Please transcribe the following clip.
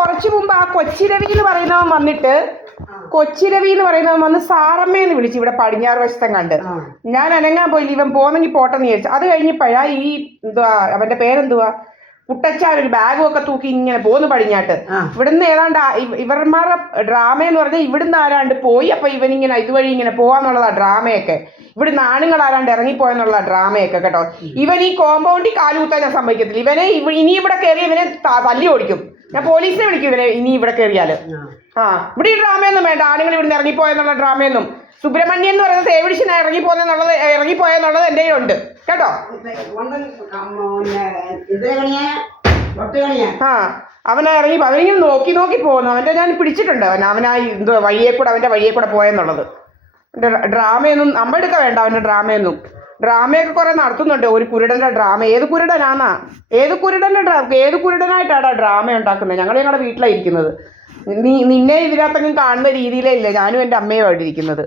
കുറച്ചു മുമ്പ് ആ കൊച്ചി രവി എന്ന് പറയുന്നവൻ വന്നിട്ട് വന്ന് സാറമ്മേന്ന് വിളിച്ചു ഇവിടെ പടിഞ്ഞാറ് വശത്തം കണ്ട്. ഞാൻ അനങ്ങാൻ പോയില്ല, ഇവൻ പോന്നെങ്കിൽ പോട്ടെന്ന് വിചാരിച്ചു. അത് കഴിഞ്ഞപ്പോഴാ ഈ എന്തുവാ അവന്റെ പേരെന്തുവാ കുട്ടച്ചാൻ ഒരു ബാഗും ഒക്കെ തൂക്കി ഇങ്ങനെ പോന്നു പടിഞ്ഞാട്ട്. ഇവിടുന്ന് ഏതാണ്ട് ഇവർമാരുടെ ഡ്രാമ എന്ന് പറഞ്ഞാൽ ഇവിടുന്ന് ആരാണ്ട് പോയി, അപ്പൊ ഇവനിങ്ങനെ ഇതുവഴി ഇങ്ങനെ പോവാന്നുള്ളതാ ഡ്രാമയൊക്കെ. ഇവിടുന്ന് ആണുങ്ങൾ ആരാണ്ട് ഇറങ്ങിപ്പോയെന്നുള്ള ഡ്രാമയൊക്കെ കേട്ടോ. ഇവൻ ഈ കോമ്പൗണ്ടിൽ കാലുകുത്താൻ ഞാൻ സമ്മതിക്കത്തില്ല. ഇവനെ ഇനി ഇവിടെ കയറി ഇവനെ തല്ലി ഓടിക്കും. ഞാൻ പോലീസിനെ വിളിക്കും ഇവനെ ഇനി ഇവിടെ കയറിയാല്. ഇവിടെ ഈ ഡ്രാമയൊന്നും വേണ്ട, ആണുങ്ങൾ ഇവിടുന്ന് ഇറങ്ങിപ്പോയെന്നുള്ള ഡ്രാമയൊന്നും. സുബ്രഹ്മണ്യൻ എന്ന് പറയുന്നത് സേവിഡിഷന ഇറങ്ങിപ്പോയെന്നുള്ളത് എൻ്റെ ഉണ്ട് കേട്ടോ. അവനെ അവനിങ്ങനെ നോക്കി പോകുന്നു. അവൻ്റെ ഞാൻ പിടിച്ചിട്ടുണ്ട്. അവനായി വഴിയെ കൂടെ പോയെന്നുള്ളത്. ഡ്രാമയൊന്നും നമ്മളെടുക്ക വേണ്ട അവൻ്റെ ഡ്രാമയൊന്നും. ഡ്രാമയൊക്കെ കുറെ നടത്തുന്നുണ്ട്. ഒരു കുരുടന്റെ ഡ്രാമ. ഏത് കുരുടനായിട്ടാണ് ഡ്രാമ ഉണ്ടാക്കുന്നത്? ഞങ്ങളുടെ വീട്ടിലാണ് ഇരിക്കുന്നത്. നിന്നെ ഇതിനകത്തെങ്കിലും കാണുന്ന രീതിയിലേ ഇല്ല ഞാനും എൻ്റെ അമ്മയുമായിട്ടിരിക്കുന്നത്.